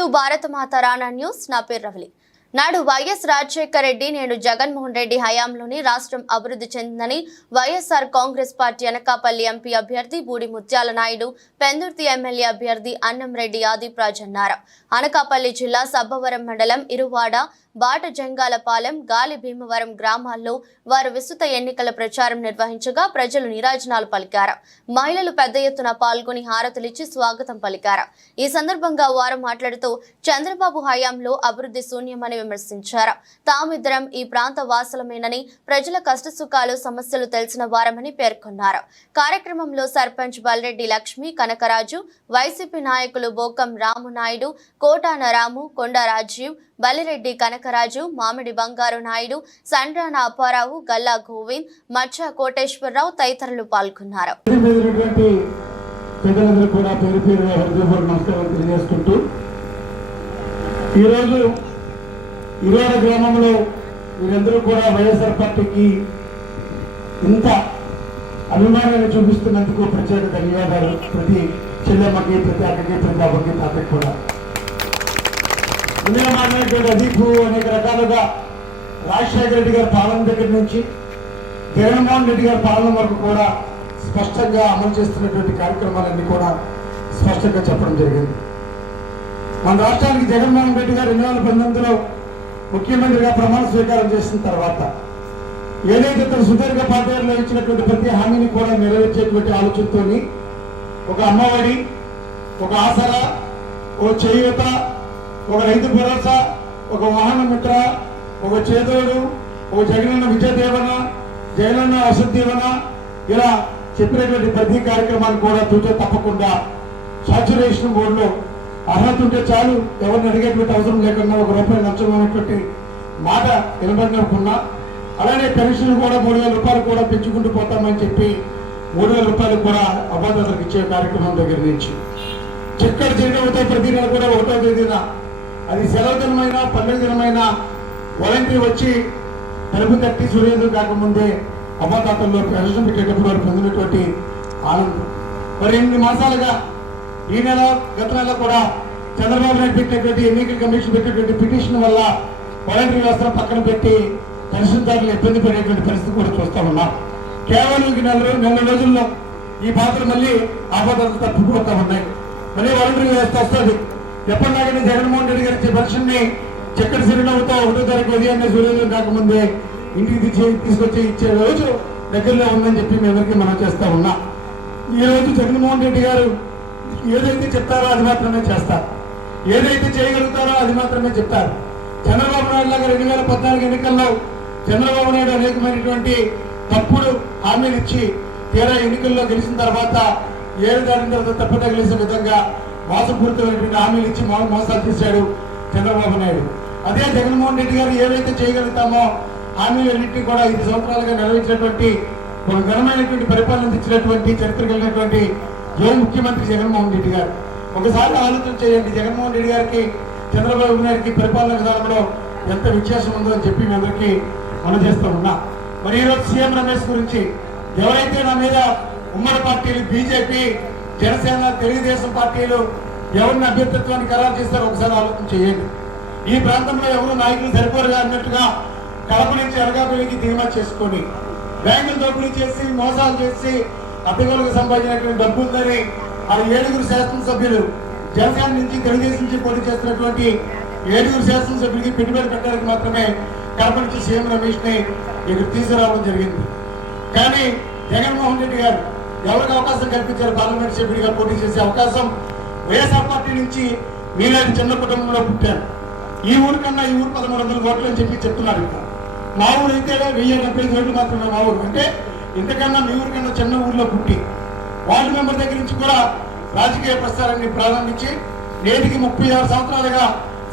To భారత మాత Rana news. నా పేరు రవలి. నాడు వైఎస్ రాజశేఖర రెడ్డి నేను జగన్మోహన్ రెడ్డి హయాంలోని రాష్ట్రం అభివృద్ధి చెందిందని YSR Congress party Anakapalli MP అభ్యర్థి బూడి ముత్యాల నాయుడు పెందుర్తి ఎమ్మెల్యే అభ్యర్థి అన్నంరెడ్డి ఆదిప్రాజ్ అన్నారు. అనకాపల్లి జిల్లా సబ్బవరం మండలం ఇరువాడ బాట జంగాలపాలెం గాలి భీమవరం గ్రామాల్లో వారు విస్తృత ఎన్నికల ప్రచారం నిర్వహించగా ప్రజలు నిరాజనాలు పలికారు. మహిళలు పెద్ద ఎత్తున పాల్గొని హారతులిచ్చి స్వాగతం పలికారు. ఈ సందర్భంగా వారు మాట్లాడుతూ చంద్రబాబు హయాంలో అభివృద్ధి శూన్యమని విమర్శించారు. తామిద్దరం ఈ ప్రాంత వాసులమేనని ప్రజల కష్టసుఖాలు సమస్యలు తెలిసిన వారమని పేర్కొన్నారు. కార్యక్రమంలో సర్పంచ్ బల్రెడ్డి లక్ష్మి కనకరాజు వైసీపీ నాయకులు బోకం రాము నాయుడు కొండ రాజీవ్ బలిరెడ్డి కనకరాజు మామిడి బంగారు నాయుడు సండ్రాన అప్పారావు గల్లా గోవింద్ మచ్చ కోటేశ్వరరావు తదితరులు పాల్గొన్నారు. వేదిక ఈరోజు గ్రామంలో మీరందరూ కూడా వైఎస్ఆర్ పార్టీకి ఇంత అభిమానాన్ని చూపిస్తున్నందుకు ప్రత్యేక ధన్యవాదాలు. ప్రతి చెల్లెమ్మకి ప్రతి అక్కకి ప్రతి అబ్బకి తాతకి కూడా. ఇందులో మాట్లాడేటువంటి అదీపు అనేక రకాలుగా రాజశేఖర రెడ్డి గారి పాలన దగ్గర నుంచి జగన్మోహన్ రెడ్డి గారి పాలన వరకు కూడా స్పష్టంగా అమలు చేస్తున్నటువంటి కార్యక్రమాలన్నీ కూడా స్పష్టంగా చెప్పడం జరిగింది. మన రాష్ట్రానికి జగన్మోహన్ రెడ్డి గారు రెండు వేల పంతొమ్మిదిలో ముఖ్యమంత్రిగా ప్రమాణ స్వీకారం చేసిన తర్వాత ఏదైతే తన సుదీర్ఘ పాదయాత్రలో ఇచ్చినటువంటి ప్రతి హామీని కూడా నెరవేర్చేటువంటి ఆలోచనతో ఒక అమ్మఒడి ఒక ఆసరా ఓ చేయూత ఒక రైతు భరోసా ఒక వాహన మిత్ర ఒక చేదోడు ఒక జగనన్న విద్యా దీవెన జగనన్న వసతి దీవెన ఇలా చెప్పినటువంటి ప్రతి కార్యక్రమాన్ని కూడా చూస్తే తప్పకుండా సాచురేషన్ బోర్డులో అర్హత ఉంటే చాలు. ఎవరిని అడిగేటువంటి అవసరం లేకుండా ఒక రూపాయి లంచం అనేటువంటి మాట నిలబడినకున్నా అలానే పెన్షన్ కూడా మూడు వేల రూపాయలు కూడా పెంచుకుంటూ పోతామని చెప్పి మూడు వేల రూపాయలు కూడా అబాధాలకు ఇచ్చే కార్యక్రమం దగ్గర నుంచి. చిక్కడి చిరునవ్వుతో ప్రతి నెల కూడా ఒకటో తేదీన అది సెలవు దినమైన పండుగ దినమైన వాలంటీర్ వచ్చి తలుపు తట్టి సూర్యోదయం కాకముందే అమ్మతాతల్లో ప్రవేశం పెట్టేటప్పుడు వారు పొందినటువంటి ఆనందం. మరి ఎనిమిది మాసాలుగా ఈ నెల గత నెల కూడా చంద్రబాబు నాయుడు పెట్టినటువంటి ఎన్నికల కమిషన్ పెట్టినటువంటి పిటిషన్ వల్ల వాలంటీర్ వ్యవస్థను పక్కన పెట్టి పెన్షన్దారులు ఇబ్బంది పడేటువంటి పరిస్థితి కూడా చూస్తా ఉన్నాం. కేవలం ఈ నెల నెల రోజుల్లో ఈ పాత్ర మళ్ళీ ఆపదలు తప్పిపోతా ఉన్నాయి. మళ్ళీ వాలంటీర్ వ్యవస్థ వస్తుంది. ఎప్పటిలాగే జగన్మోహన్ రెడ్డి గారి ఇచ్చే చక్కటి చిరునవ్వుతో ఒకటో తారీఖు ఉదయాన్నే సూర్యోదయం కాకముందే ఇంటికి తెచ్చి- తీసుకొచ్చి ఇచ్చే రోజు దగ్గరలో ఉందని చెప్పి మేమందరికీ మనం చేస్తా ఉన్నాం. ఈ రోజు జగన్మోహన్ రెడ్డి గారు ఏదైతే చెప్తారో అది మాత్రమే చేస్తారు. ఏదైతే చేయగలుగుతారో అది మాత్రమే చెప్తారు. చంద్రబాబు నాయుడు లాగా రెండు వేల పద్నాలుగు ఎన్నికల్లో చంద్రబాబు నాయుడు అనేకమైనటువంటి తప్పుడు హామీలు ఇచ్చి తీరా ఎన్నికల్లో గెలిచిన తర్వాత ఏడు దాని తర్వాత తప్పు తగిలేసే విధంగా మోసపూరితమైనటువంటి హామీలు ఇచ్చి మోసాలు చేశాడు చంద్రబాబు నాయుడు. అదే జగన్మోహన్ రెడ్డి గారు ఏవైతే చేయగలుగుతామో హామీలన్నింటినీ కూడా ఐదు సంవత్సరాలుగా నెరవేర్చినటువంటి ఒక ఘనమైనటువంటి పరిపాలన ఇచ్చినటువంటి చరిత్ర కలిగినటువంటి ఏ ముఖ్యమంత్రి జగన్మోహన్ రెడ్డి గారు. ఒకసారి ఆలోచన చేయండి జగన్మోహన్ రెడ్డి గారికి చంద్రబాబు నాయుడికి పరిపాలన విధానంలో ఎంత వ్యత్యాసం ఉందో అని చెప్పి మీ అందరికీ మనం చేస్తూ ఉన్నా. మరి ఈరోజు సీఎం రమేష్ గురించి ఎవరైతే నా మీద ఉమ్మడి పార్టీలు బీజేపీ జనసేన తెలుగుదేశం పార్టీలు ఎవరిని అభ్యర్థిత్వాన్ని ఖరారు చేస్తారో ఒకసారి ఆలోచన చేయండి. ఈ ప్రాంతంలో ఎవరు నాయకులు సరిపోరుగా అన్నట్టుగా కడప నుంచి అనకాపల్లికి దిగుమతి చేసుకొని బ్యాంకులు దోపిడీ చేసి మోసాలు చేసి అద్దెగోలకు సంపాదించినటువంటి డబ్బు ఆ ఏడుగురు శాసనసభ్యులు జనసేన నుంచి తెలుగుదేశం నుంచి పోటీ చేస్తున్నటువంటి ఏడుగురు శాసనసభ్యులకి పెట్టుబడి పెట్టడానికి మాత్రమే కడప నుంచి సీఎం రమేష్ని ఇక్కడ తీసుకురావడం జరిగింది. కానీ జగన్మోహన్ రెడ్డి గారు ఎవరికి అవకాశం కల్పించారు? పార్లమెంట్ సభ్యుడిగా పోటీ చేసే అవకాశం వైఎస్ఆర్ పార్టీ నుంచి మీలాంటి చిన్న కుటుంబంలో పుట్టారు. ఈ ఊరు కన్నా ఈ ఊరు పదమూడు వందల ఓట్లు అని చెప్పి చెప్తున్నారు ఇక్కడ మా ఊరు అయితే వెయ్యి డెబ్బై ఐదు ఓట్లు మాత్రమే మా ఊరు. అంటే ఇంతకన్నా మీ ఊరు కన్నా చిన్న ఊర్లో పుట్టి వార్డు మెంబర్ దగ్గర నుంచి కూడా రాజకీయ ప్రసారాన్ని ప్రారంభించి నేటికి ముప్పై ఆరు సంవత్సరాలుగా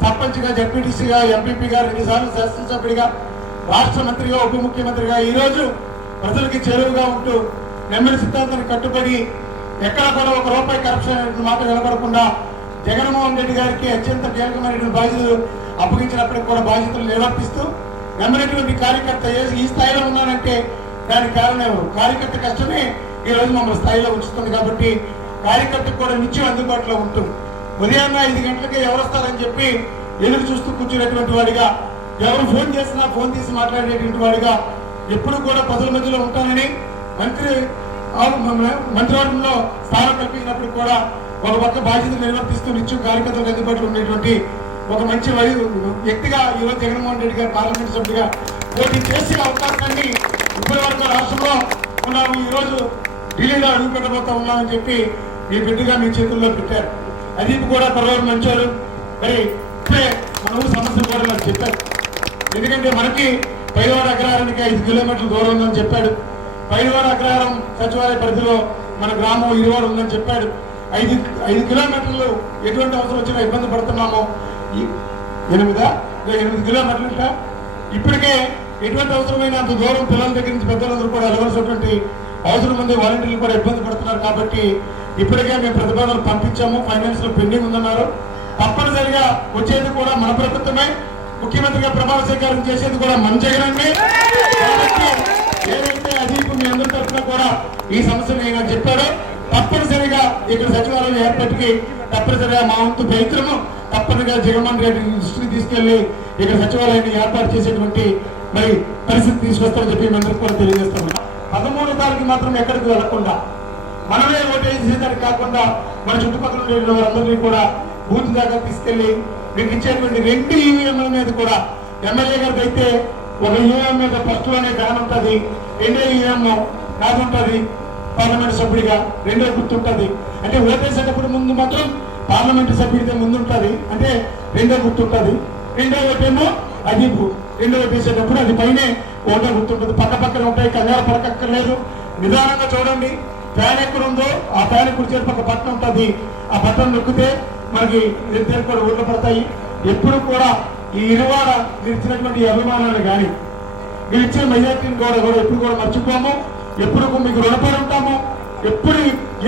సర్పంచ్గా జడ్పీటీసీగా ఎంపీపీగా రెండుసార్లు శాసనసభ్యుడిగా రాష్ట్ర మంత్రిగా ఉప ముఖ్యమంత్రిగా ఈరోజు ప్రజలకి చేరువుగా ఉంటూ నెమ్మది సిద్ధాంతాన్ని కట్టుబడి ఎక్కడ కూడా ఒక రూపాయి కరప్షన్ మాట నిలబడకుండా జగన్మోహన్ రెడ్డి గారికి అత్యంత కీలకమైనటువంటి బాధ్యతలు అప్పగించినప్పటికి కూడా బాధ్యతలు నిర్వర్తిస్తూ నమ్మినటువంటి కార్యకర్త ఈ స్థాయిలో ఉన్నారంటే దానికి కారణం కార్యకర్త కష్టమే ఈ రోజు మమ్మల్ని స్థాయిలో ఉంచుతుంది కాబట్టి కార్యకర్తకు కూడా నిత్యం అందుబాటులో ఉంటుంది. ఉదయాన్న ఐదు గంటలకే ఎవరు వస్తారని చెప్పి ఎదురు చూస్తూ కూర్చునేటువంటి వాడిగా ఎవరు ఫోన్ చేసినా ఫోన్ తీసి మాట్లాడేటువంటి వాడిగా ఎప్పుడు కూడా పదుల మధ్యలో ఉంటానని మంత్రి మంత్రివర్గంలో స్థానం కల్పించినప్పుడు కూడా ఒక పక్క బాధ్యత నిర్వర్తిస్తూ నిత్యం కార్యకర్తలకు అందుబాటులో ఉండేటువంటి ఒక మంచి వ్యక్తిగా ఈరోజు జగన్మోహన్ రెడ్డి గారు పార్లమెంట్ సభ్యుడిగా పోటీ చేసే అవకాశాన్ని ఇప్పటి వరకు రాష్ట్రంలో ఉన్నాము. ఈరోజు ఢిల్లీలో అడుగు పెట్టబోతా ఉన్నామని చెప్పి మీ బిడ్డగా మీ చేతుల్లో పెట్టారు. అదీప్ కూడా పర్వాలేదు మంచారు మరి ఇప్పుడే మన ఊరు కూడా నాకు చెప్పారు. ఎందుకంటే మనకి పైవాడ అగ్రహారానికి ఐదు కిలోమీటర్ల దూరం ఉందని చెప్పాడు. పైవాడ అగ్రహారం సచివాలయ పరిధిలో మన గ్రామం ఇరువాడు ఉందని చెప్పాడు. ఐదు ఐదు కిలోమీటర్లు ఎటువంటి అవసరం వచ్చినా ఇబ్బంది పడుతున్నామో ఎనిమిదా? ఎనిమిది కిలోమీటర్లు ఇప్పటికే ఎటువంటి అవసరమైన అంత దూరం పిల్లల దగ్గర నుంచి పెద్దలందరూ కూడా వెళ్ళవలసినటువంటి అవసరం ఉంది. వాలంటీర్లు కూడా ఇబ్బంది పడుతున్నారు కాబట్టి ఇప్పటికే మేము ప్రతిపాదనలు పంపించాము. ఫైనాన్స్లో పెండింగ్ ఉందన్నారు. తప్పనిసరిగా వచ్చేది కూడా మన ప్రభుత్వమే. ముఖ్యమంత్రిగా ప్రమాణ స్వీకారం చేసేది కూడా మన జగనండి ఈ సమస్యను ఆయన చెప్పాడో తప్పనిసరిగా ఇక్కడ సచివాలయం ఏర్పాటుకి తప్పనిసరిగా మా వంతు ప్రయత్నము తప్పనిసరిగా జగన్మోహన్ రెడ్డి దృష్టికి తీసుకెళ్ళి ఇక్కడ సచివాలయాన్ని ఏర్పాటు చేసేటువంటి మరి పరిస్థితి తీసుకొస్తామని చెప్పి మేమందరికీ కూడా తెలియజేస్తాము. పదమూడు తారీఖు మాత్రం ఎక్కడికి వెళ్ళకుండా మనమే ఓటేసేదానికి కాకుండా మన చుట్టుపక్కల ఉండే వారందరినీ కూడా బూత్ దాకా తీసుకెళ్ళి మీకు ఇచ్చేటువంటి రెండు ఈవీఎంల మీద కూడా ఎమ్మెల్యే గారికి అయితే ఒక ఈవీఎం మీద ఫస్ట్లోనే ఫ్యాన్ ఉంటుంది రెండో ఈవీఎం కాదు ఉంటుంది పార్లమెంట్ సభ్యుడిగా రెండో గుర్తుంటది. అంటే ఓటేసేటప్పుడు ముందు మాత్రం పార్లమెంట్ సభ్యుడితే ముందు ఉంటుంది అంటే రెండో గుర్తుంటది. రెండో ఓటేమో అదీపు రెండో ఓటేసేటప్పుడు అది పైనే ఓటర్ గుర్తుంటది. పక్క పక్కన ఉంటాయి. కళ్యాణ పడకక్కర్లేదు నిదానంగా చూడండి. ఫ్యాన్ ఎక్కడ ఉందో ఆ ఫ్యాన్ కుడి చేతి పక్క బట్టన్ ఉంటుంది. ఆ బట్టన్ నొక్కితే మనకి ఇద్దరు కూడా ఊళ్ళో పడతాయి. ఎప్పుడు కూడా ఈ ఇరువాడ మీరు ఇచ్చినటువంటి అభిమానాలు కానీ మీరు ఇచ్చిన మెజార్టీని కూడా కూడా ఎప్పుడు కూడా మర్చిపోము. ఎప్పుడు మీకు రుణపడి ఉంటాము ఎప్పుడు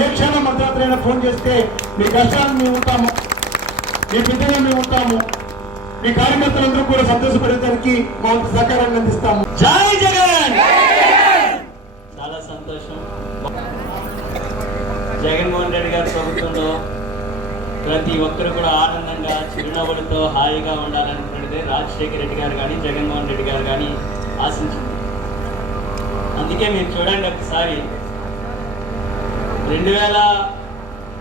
ఏ క్షణం మధ్యరాత్రైనా ఫోన్ చేస్తే మీ కష్టాన్ని మేము ఉంటాము. మీ బిడ్డగా మేము ఉంటాము. మీ కార్యకర్తలందరూ కూడా సంతోషపడేదానికి మా సహకారాన్ని అందిస్తాము. జై జగన్! చాలా సంతోషం. జగన్మోహన్ రెడ్డి గారి ప్రభుత్వంలో ప్రతి ఒక్కరు కూడా ఆనందంగా చిరునవ్వులతో హాయిగా ఉండాలనుకున్నదే రాజశేఖర రెడ్డి గారు కానీ జగన్మోహన్ రెడ్డి గారు కానీ ఆశించింది. అందుకే మీరు చూడండి ఒకసారి. రెండు వేల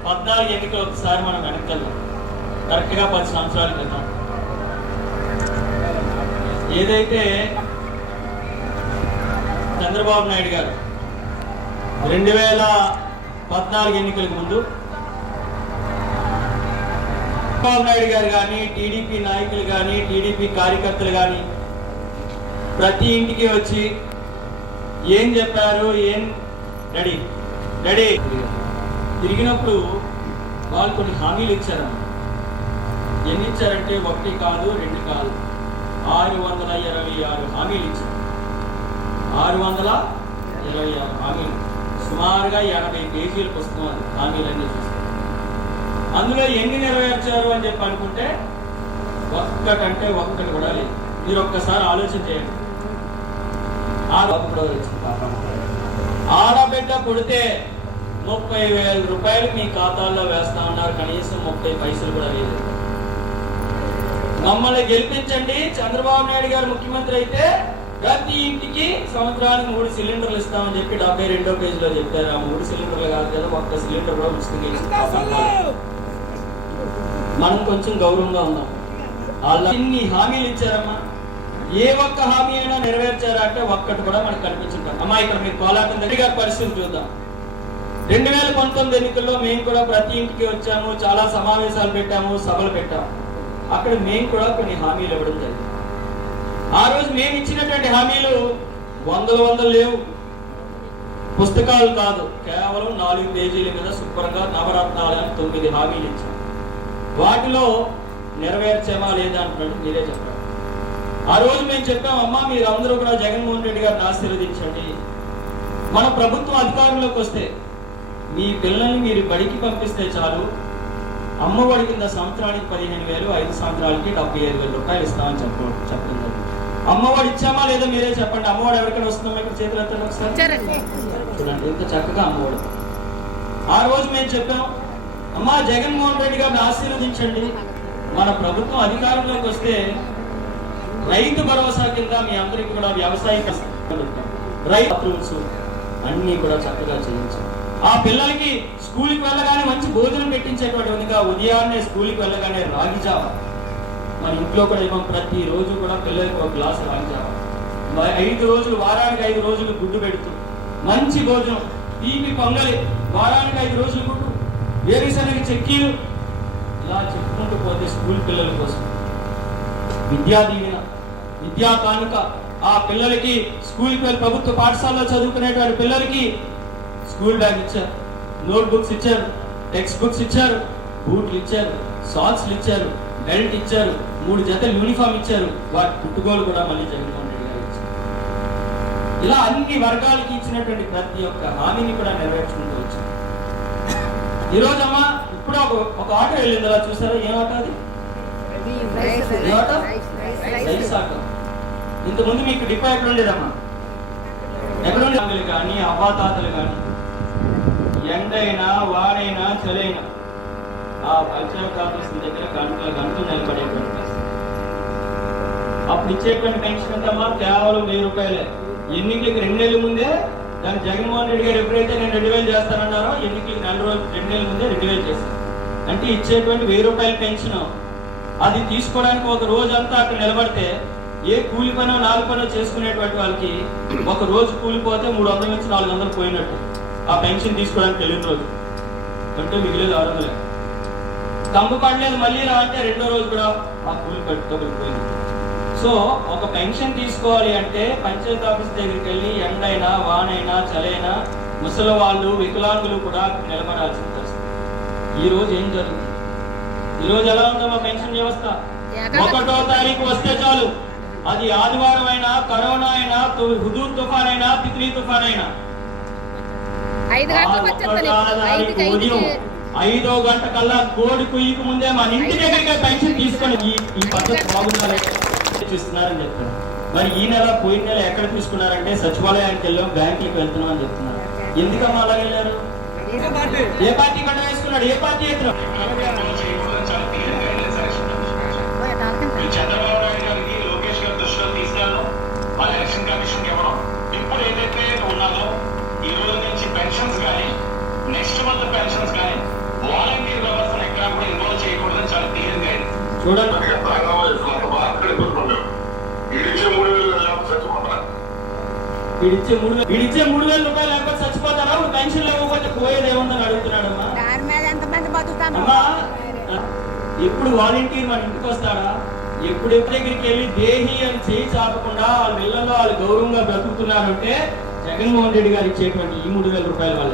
పద్నాలుగు ఎన్నికలు ఒకసారి మనం వెనకెళ్ళాం కరెక్ట్గా పది సంవత్సరాల క్రితం. ఏదైతే చంద్రబాబు నాయుడు గారు రెండు వేల పద్నాలుగు ఎన్నికలకు ముందు చంద్రబాబు నాయుడు గారు కానీ టీడీపీ నాయకులు కానీ టీడీపీ కార్యకర్తలు కానీ ప్రతి ఇంటికి వచ్చి ఏం చెప్పారు? ఏం? రెడీ. రెడీ. తిరిగినప్పుడు వాళ్ళు కొన్ని హామీలు ఇచ్చారు ఎన్ని ఇచ్చారంటే ఒకటి కాదు రెండు కాదు. ఆరు వందల ఇరవై ఆరు హామీలు ఇచ్చారు. ఆరు వందల ఇరవై ఆరు హామీలు. సుమారుగా ఎనభై పేజీల పుస్తకం అది హామీలన్నీ చూస్తారు అందులో ఎన్ని నెరవేర్చారు అని చెప్పి అనుకుంటే ఒక్కటంటే ఒక్కటి కూడా లేదు. మీరు ఒక్కసారి ఆలోచన చేయండి ఆ బాబు కూడా వచ్చింది పాపం. ఆడబిడ్డ పుడితే ముప్పై వేల రూపాయలు మీ ఖాతాల్లో వేస్తా ఉన్నారు కనీసం ముప్పై పైసలు కూడా లేదు మమ్మల్ని గెలిపించండి. చంద్రబాబు నాయుడు గారు ముఖ్యమంత్రి అయితే ప్రతి ఇంటికి సంవత్సరానికి మూడు సిలిండర్లు ఇస్తామని చెప్పి డెబ్బై రెండో పేజీలో చెప్పారు. ఆ మూడు సిలిండర్లు కాదు కదా ఒక్క సిలిండర్ కూడా ఉచితంగా మనం కొంచెం గౌరవంగా ఉన్నాం వాళ్ళ ఇన్ని హామీలు ఇచ్చారమ్మా. ఏ ఒక్క హామీ అయినా నెరవేర్చారా అంటే ఒక్కటి కూడా మనకు కనిపించింది అమ్మా ఇక్కడ మీరు కోలాటం దగ్గర పరిస్థితి చూద్దాం. రెండు వేల పంతొమ్మిది ఎన్నికల్లో మేము కూడా ప్రతి ఇంటికి వచ్చాము చాలా సమావేశాలు పెట్టాము సభలు పెట్టాము అక్కడ మేము కూడా కొన్ని హామీలు ఇవ్వడం జరిగింది. ఆ రోజు మేము ఇచ్చినటువంటి హామీలు వందలు వందలు లేవు. పుస్తకాలు కాదు కేవలం నాలుగు పేజీల మీద శుభ్రంగా నవరత్నాలు అని తొమ్మిది హామీలు ఇచ్చాం. వాటిలో నెరవేర్చామా లేదా అంటున్నట్టు మీరే చెప్పారు ఆ రోజు మేము చెప్పాం అమ్మా మీరు అందరూ కూడా జగన్మోహన్ రెడ్డి గారిని ఆశీర్వదించండి. మన ప్రభుత్వం అధికారంలోకి వస్తే మీ పిల్లల్ని మీరు బడికి పంపిస్తే చాలు. అమ్మఒడి కింద సంవత్సరానికి పదిహేను వేలు ఐదు సంవత్సరాలకి డెబ్బై ఐదు వేల రూపాయలు ఇస్తామని చెప్ప చెప్పడం జరిగింది. అమ్మఒడి ఇచ్చామా లేదా మీరే చెప్పండి. అమ్మఒడి ఎవరికైనా వస్తుందో? ఇక్కడ చేతులు ఎత్తండి ఒకసారి. చూడండి ఇంత చక్కగా అమ్మఒడి ఆ రోజు మేము చెప్పాం అమ్మా జగన్మోహన్ రెడ్డి గారిని ఆశీర్వదించండి. మన ప్రభుత్వం అధికారంలోకి వస్తే రైతు భరోసా కింద మీ అందరికి కూడా వ్యవసాయ రైతు అన్ని కూడా చక్కగా చేయించాం ఆ పిల్లలకి స్కూల్కి వెళ్ళగానే మంచి భోజనం పెట్టించేటువంటి విధంగా ఉదయాన్నే స్కూల్కి వెళ్ళగానే రాగి జావ. మన ఇంట్లో కూడా ఇవ్వం ప్రతి రోజు కూడా పిల్లలకి ఒక గ్లాస్ రాగి జావ. ఐదు రోజులు వారానికి ఐదు రోజులు గుడ్డు పెడుతూ మంచి భోజనం. తీపి పొంగలి వారానికి ఐదు రోజులు గుడ్డు. వేరుశనగ చెక్కీలు. ఇలా చెప్పుకుంటూ పోతే స్కూల్ పిల్లల కోసం. విద్యా దీవెన విద్యా కానుక ఆ పిల్లలకి స్కూల్కి వెళ్ళి ప్రభుత్వ పాఠశాలలో చదువుకునేటువంటి పిల్లలకి స్కూల్ బ్యాగ్ ఇచ్చారు. నోట్ బుక్స్ ఇచ్చారు. టెక్స్ట్ బుక్స్ ఇచ్చారు. బూట్లు ఇచ్చారు. సాక్స్లు ఇచ్చారు. బెల్ట్ ఇచ్చారు. మూడు జతలు యూనిఫామ్ ఇచ్చారు. వాటి పుట్టుకోలు కూడా మళ్ళీ జగన్మోహన్ రెడ్డి గారు ఇచ్చారు. ఇలా అన్ని వర్గాలకి ఇచ్చినటువంటి ప్రతి ఒక్క హామీని కూడా నెరవేర్చుకుంటూ వచ్చారు ఈ రోజమ్మా ఇప్పుడు ఒక ఒక ఆటో వెళ్ళింది. అలా చూసారా? ఏం ఆటో అది? ఏ ఆటో? Rice auto. ఇంతకుముందు మీకు డిపో ఎక్కడ ఉండేదమ్మా? ఎక్కడ ఉండేది కానీ అవ్వాతాతలు కానీ? ఎండైనా వాడైనా చలైనా. ఆ పంచాయత్ ఆఫీస్ దగ్గర గంటల గంటలు నిలబడేటువంటి పరిస్థితి. అప్పుడు ఇచ్చేటువంటి పెన్షన్ ఎంతమ్మా కేవలం వెయ్యి రూపాయలే. ఎన్నికలకి రెండు నెలల ముందే? దాన్ని జగన్మోహన్ రెడ్డి గారు ఎప్పుడైతే నేను రెండు వేలు చేస్తానన్నారో ఎన్నికలకి నెల రోజులు రెండు నెలల ముందే రెండు వేలు చేశాను అంటే ఇచ్చేటువంటి వెయ్యి రూపాయల పెన్షన్ అది తీసుకోవడానికి ఒక రోజంతా అక్కడ నిలబడితే ఏ కూలి పనో నాలుగు పనో చేసుకునేటువంటి వాళ్ళకి ఒక రోజు కూలిపోతే మూడు వందల నుంచి నాలుగు వందలు పోయినట్టు. ఆ పెన్షన్ తీసుకోవడానికి వెళ్ళిన రోజు. అంటే మిగిలేదు ఆరు వందలే. కంపు పడలేదు మళ్ళీ రా అంటే రెండో రోజు కూడా ఆ కూలి డబ్బులు పోయింది సో ఒక పెన్షన్ తీసుకోవాలి అంటే పంచాయత్ ఆఫీస్ దగ్గరికి వెళ్ళి ఎండైనా వానైనా చలైనా ముసలి వాళ్ళు వికలాంగులు కూడా అక్కడ నిలబడాల్సిన పరిస్థితి. ఈ రోజు ఏం జరుగుతుంది? ఈ రోజు ఎలా ఉందమ్మా పెన్షన్ వ్యవస్థ? ఒకటో తారీఖు వస్తే చాలు. అది ఆదివారం అయినా కరోనా అయినా హుదూద్ తుఫాన్ అయినా తిత్లీ తుఫాన్ అయినా ఐదు గంట కల్లా కోడి కుయ్యకు ముందే మన ఇంటి దగ్గరికి పెన్షన్ తీసుకొని ఈ పద్ధతి బాగుండాలి చూస్తున్నారని చెప్తారు మరి ఈ నెల పోయిన నెల ఎక్కడ తీసుకున్నారంటే సచివాలయానికి వెళ్ళాం బ్యాంకులకు వెళ్తున్నాం అని చెప్తున్నారు. ఎందుకమ్మా అలా వెళ్ళారు? ఏ పార్టీ కంట వేసుకున్నాడు? ఏ పార్టీ ఎత్తున? చూడండి ఇచ్చే మూడు వేలు చచ్చిపోతారు? వీడిచ్చే మూడు వేలు వీడిచ్చే మూడు వేల రూపాయలు లేకపోతే చచ్చిపోతారా? ఇప్పుడు పెన్షన్ లేకపోతే పోయేది ఏముందని అడుగుతున్నాడమ్మా. దాని మీద ఎంతమంది బతుకుతాను అమ్మా ఎప్పుడు వాలంటీర్ మన ఇంటికి వస్తాడా? ఎప్పుడు ఎప్పుడు దగ్గరికి వెళ్ళి దేహి అని చేయి చాపకుండా వాళ్ళ ఇళ్ళలో వాళ్ళు గౌరవంగా బ్రతుకుతున్నారంటే జగన్మోహన్ రెడ్డి గారు ఇచ్చేటువంటి ఈ మూడు వేల రూపాయల వల్ల.